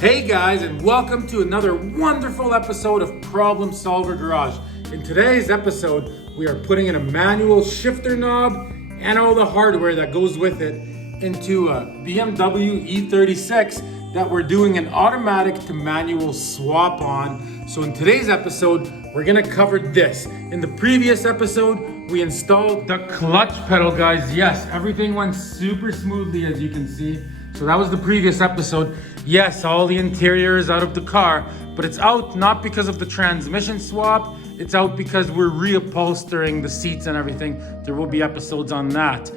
Hey guys, and welcome to another wonderful episode of Problem Solver Garage. In today's episode, we are putting in a manual shifter knob and all the hardware that goes with it into a BMW E36 that we're doing an automatic to manual swap on. So in today's episode, we're gonna cover this. In the previous episode, we installed the clutch pedal, guys. Yes, everything went super smoothly, as you can see. So that was the previous episode. Yes, all the interior is out of the car, but it's out not because of the transmission swap. It's out because we're reupholstering the seats and everything. There will be episodes on that.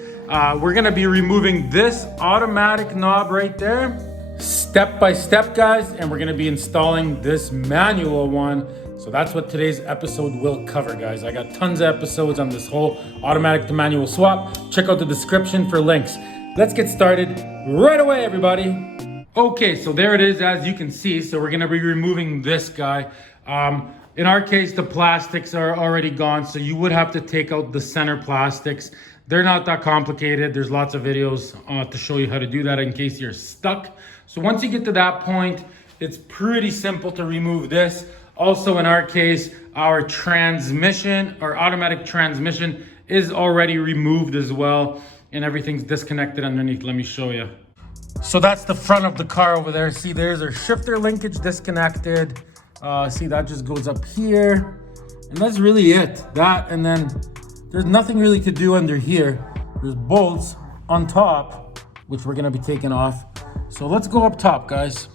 We're gonna be removing this automatic knob right there, step by step, guys, and we're gonna be installing this manual one. So that's what today's episode will cover, guys. I got tons of episodes on this whole automatic to manual swap. Check out the description for links. Let's get started right away, everybody. Okay, so there it is, as you can see. So we're gonna be removing this guy. In our case, the plastics are already gone, so you would have to take out the center plastics. They're not that complicated. There's lots of videos to show you how to do that in case you're stuck. So once you get to that point, it's pretty simple to remove this. Also, in our case, our transmission, our automatic transmission is already removed as well, and everything's disconnected underneath. Let me show you. So that's the front of the car over there. See, there's our shifter linkage disconnected. See, that just goes up here. And that's really it. That, and then there's nothing really to do under here. There's bolts on top, which we're gonna be taking off. So let's go up top, guys.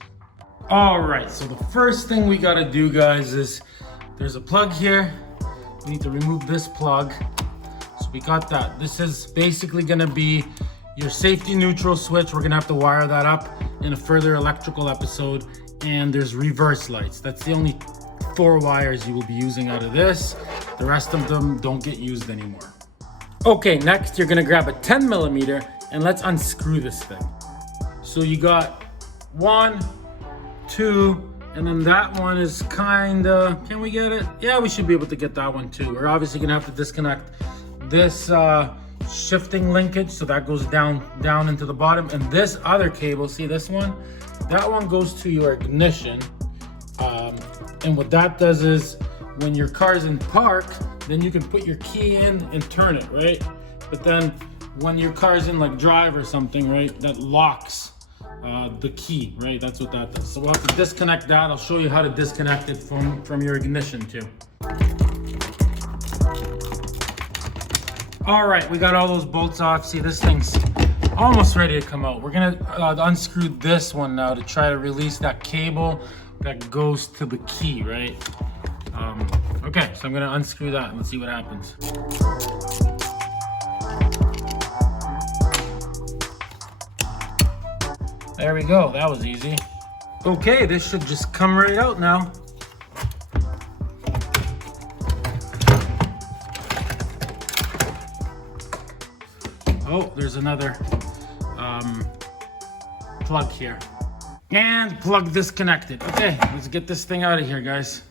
All right, so the first thing we gotta do, guys, is there's a plug here. We need to remove this plug. So we got that. This is basically gonna be your safety neutral switch. We're gonna have to wire that up in a further electrical episode. And there's reverse lights. That's the only 4 wires you will be using out of this. The rest of them don't get used anymore. Okay, next you're gonna grab a 10mm and let's unscrew this thing. So you got 1, 2, and then that one is kinda, can we get it? Yeah, we should be able to get that one too. We're obviously gonna have to disconnect this shifting linkage, so that goes down into the bottom, and this other cable, see this one? That one goes to your ignition, and what that does is when your car's in park, then you can put your key in and turn it, right? But then when your car's in like drive or something, right, that locks the key, right? That's what that does. So we'll have to disconnect that. I'll show you how to disconnect it from your ignition too. All right, we got all those bolts off. See, this thing's almost ready to come out. We're gonna unscrew this one now to try to release that cable that goes to the key, right? Okay, so I'm gonna unscrew that and let's see what happens. There we go, that was easy. Okay, this should just come right out now. Oh, there's another plug here. And plug disconnected. Okay, let's get this thing out of here, guys.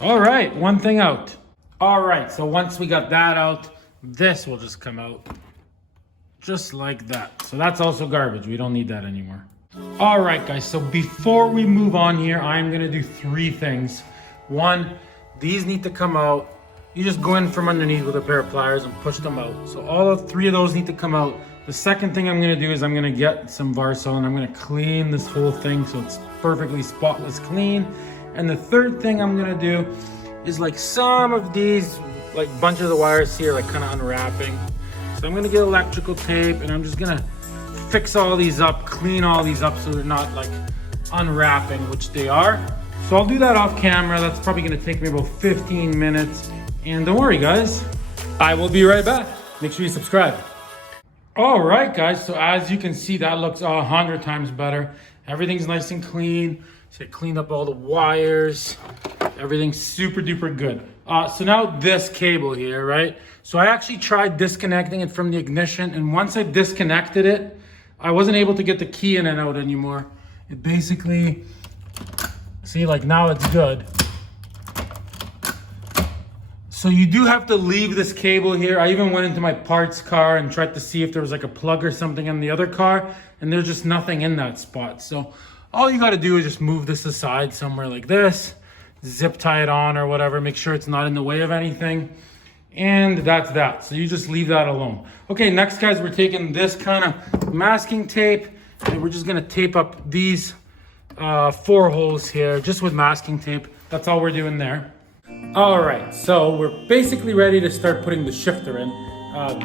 All right, one thing out. All right, so once we got that out, this will just come out. Just like that. So that's also garbage. We don't need that anymore. All right, guys, so before we move on here, I'm gonna do 3 things. 1, these need to come out. You just go in from underneath with a pair of pliers and push them out. So all 3 of those need to come out. The second thing I'm gonna do is I'm gonna get some Varsol and I'm gonna clean this whole thing so it's perfectly spotless clean. And the third thing I'm gonna do is like some of these, like bunch of the wires here, like kind of unwrapping. So I'm gonna get electrical tape and I'm just gonna fix all these up, clean all these up so they're not like unwrapping, which they are. So I'll do that off camera. That's probably gonna take me about 15 minutes. And don't worry, guys, I will be right back. Make sure you subscribe. All right, guys, so as you can see, that looks 100 times better. Everything's nice and clean. So I cleaned up all the wires. Everything's super duper good. So now this cable here, right? So I actually tried disconnecting it from the ignition, and once I disconnected it, I wasn't able to get the key in and out anymore. It basically, see, like now it's good. So you do have to leave this cable here. I even went into my parts car and tried to see if there was like a plug or something in the other car, and there's just nothing in that spot. So All you got to do is just move this aside somewhere like this, zip tie it on or whatever, make sure it's not in the way of anything. And that's that. So you just leave that alone. Okay, next guys, we're taking this kind of masking tape and we're just gonna tape up these 4 holes here just with masking tape. That's all we're doing there. All right, so we're basically ready to start putting the shifter in.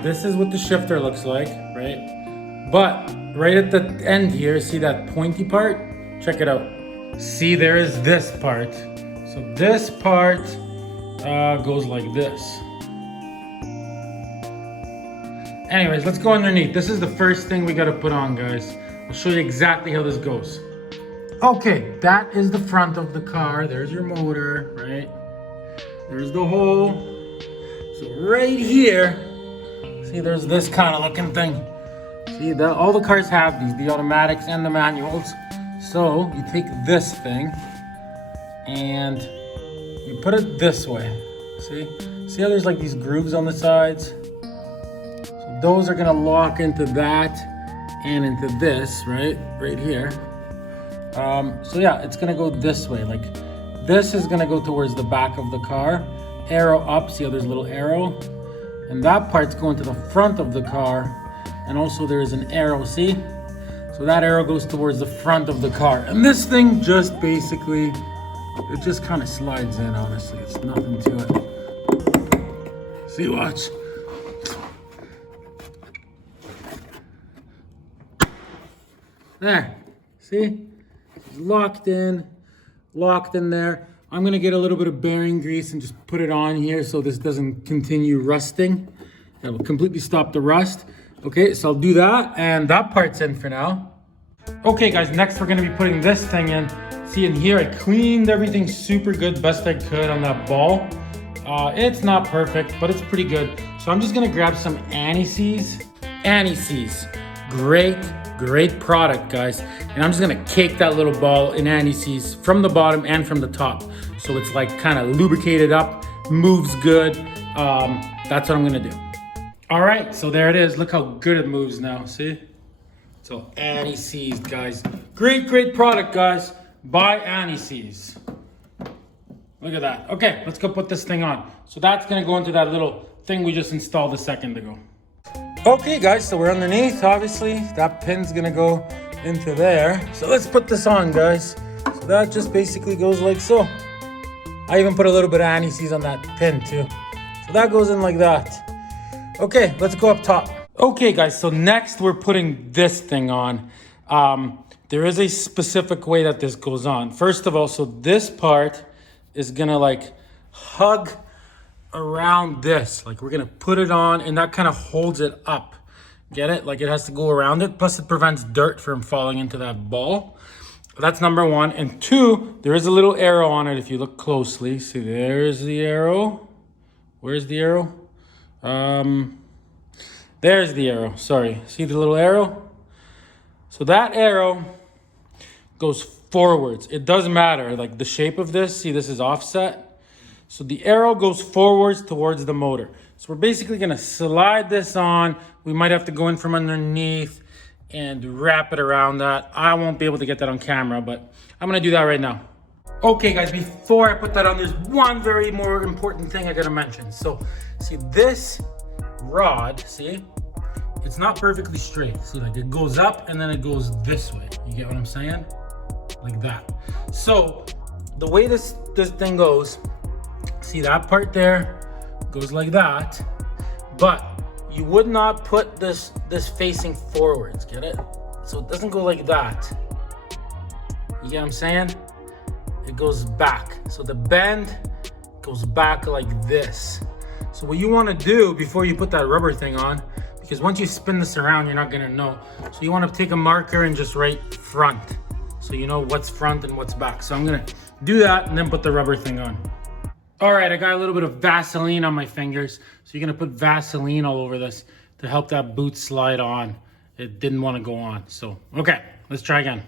This is what the shifter looks like, right? But right at the end here, see that pointy part? Check it out. See, there is this part. So this part goes like this. Anyways, let's go underneath. This is the first thing we got to put on, guys. I'll show you exactly how this goes. Okay, that is the front of the car. There's your motor, right? There's the hole. So right here, see, there's this kind of looking thing. See, all the cars have these, the automatics and the manuals. So you take this thing and you put it this way. See how there's like these grooves on the sides? So those are gonna lock into that and into this, right here. So yeah, it's gonna go this way. Like this is gonna go towards the back of the car. Arrow up, see how there's a little arrow? And that part's going to the front of the car. And also there is an arrow, see? So that arrow goes towards the front of the car. And this thing just basically, it just kind of slides in, honestly. It's nothing to it. See, watch. There, see? It's locked in there. I'm gonna get a little bit of bearing grease and just put it on here so this doesn't continue rusting. That will completely stop the rust. Okay, so I'll do that, and that part's in for now. Okay guys, next we're gonna be putting this thing in. See, in here I cleaned everything super good, best I could on that ball. It's not perfect, but it's pretty good. So I'm just gonna grab some anti-seize. Anti-seize, great product, guys. And I'm just gonna cake that little ball in anti-seize from the bottom and from the top. So it's like kind of lubricated up, moves good. That's what I'm gonna do. All right, so there it is. Look how good it moves now, see? So anti-seize, guys. Great product, guys. Buy anti-seize. Look at that. Okay, let's go put this thing on. So that's gonna go into that little thing we just installed a second ago. Okay guys, so we're underneath, obviously. That pin's gonna go into there. So let's put this on, guys. So that just basically goes like so. I even put a little bit of anti-seize on that pin too. So that goes in like that. Okay, let's go up top. Okay guys, so next we're putting this thing on. There is a specific way that this goes on. First of all, so this part is gonna like hug around this. Like we're gonna put it on and that kind of holds it up. Get it? Like it has to go around it. Plus it prevents dirt from falling into that ball. That's number 1. And 2, there is a little arrow on it if you look closely. See, there's the arrow. Where's the arrow? There's the arrow, sorry. See the little arrow? So that arrow goes forwards. It doesn't matter, like the shape of this, see this is offset. So the arrow goes forwards towards the motor. So we're basically gonna slide this on. We might have to go in from underneath and wrap it around that. I won't be able to get that on camera, but I'm gonna do that right now. Okay guys, before I put that on, there's one very more important thing I gotta mention. So see this rod, see? It's not perfectly straight. See, like it goes up and then it goes this way. You get what I'm saying? Like that. So the way this thing goes, see that part there goes like that, but you would not put this facing forwards, get it? So it doesn't go like that. You get what I'm saying? It goes back. So the bend goes back like this. So what you want to do before you put that rubber thing on, because once you spin this around, you're not gonna know. So you want to take a marker and just write front. So you know what's front and what's back. So I'm gonna do that and then put the rubber thing on. All right, I got a little bit of Vaseline on my fingers. So you're gonna put Vaseline all over this to help that boot slide on. It didn't want to go on. So, okay, let's try again.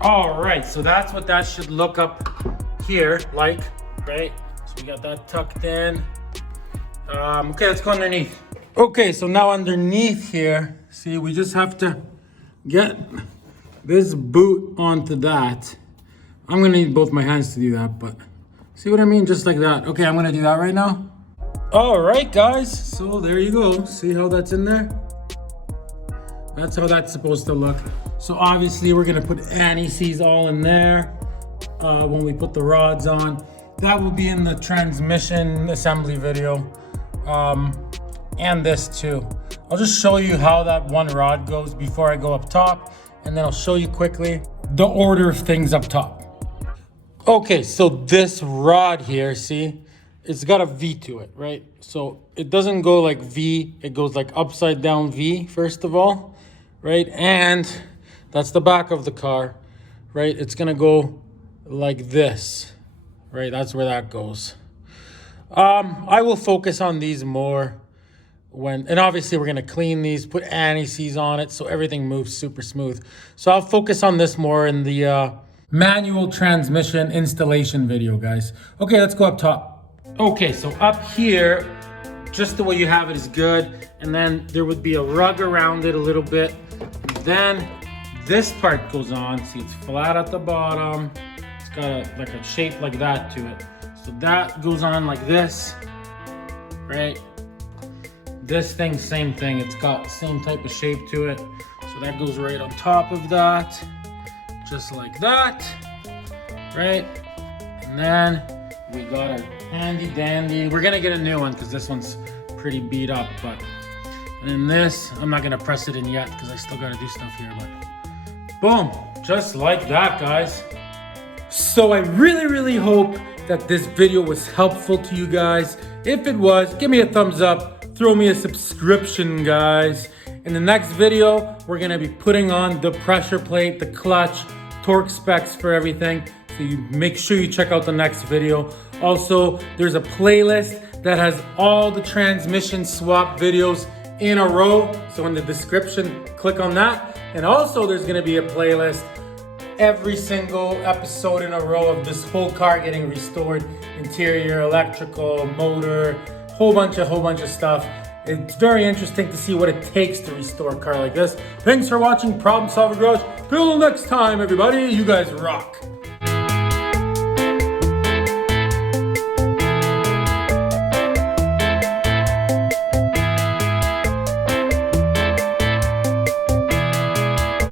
All right, so that's what that should look up here like, right? So we got that tucked in. Okay, let's go underneath. Okay, so now underneath here, see, we just have to get this boot onto that. I'm gonna need both my hands to do that, but see what I mean? Just like that. Okay, I'm gonna do that right now. All right, guys, so there you go. See how that's in there? That's how that's supposed to look. So obviously we're gonna put anti-seize all in there when we put the rods on. That will be in the transmission assembly video. And this too. I'll just show you how that one rod goes before I go up top, and then I'll show you quickly the order of things up top. Okay, so this rod here, see, it's got a V to it, right? So it doesn't go like V, it goes like upside down V, first of all, right? And that's the back of the car, right? It's gonna go like this, right? That's where that goes. I will focus on these more and obviously we're gonna clean these, put anti-seize on it so everything moves super smooth. So I'll focus on this more in the manual transmission installation video, guys. Okay, let's go up top. Okay, so up here, just the way you have it is good. And then there would be a rug around it a little bit. Then this part goes on. See, it's flat at the bottom. It's got like a shape like that to it. So that goes on like this, right? This thing, same thing. It's got the same type of shape to it. So that goes right on top of that, just like that, right? And then we got a handy dandy. We're gonna get a new one because this one's pretty beat up, but and then this, I'm not gonna press it in yet because I still gotta do stuff here, but boom, just like that, guys. So I really hope that this video was helpful to you guys. If it was, give me a thumbs up. Throw me a subscription, guys. In the next video, we're gonna be putting on the pressure plate, the clutch, torque specs for everything. So you make sure you check out the next video. Also, there's a playlist that has all the transmission swap videos in a row. So in the description, click on that. And also there's gonna be a playlist every single episode in a row of this whole car getting restored. Interior, electrical, motor, whole bunch of stuff. It's very interesting to see what it takes to restore a car like this. Thanks for watching Problem Solver Garage. Till next time, everybody, you guys rock.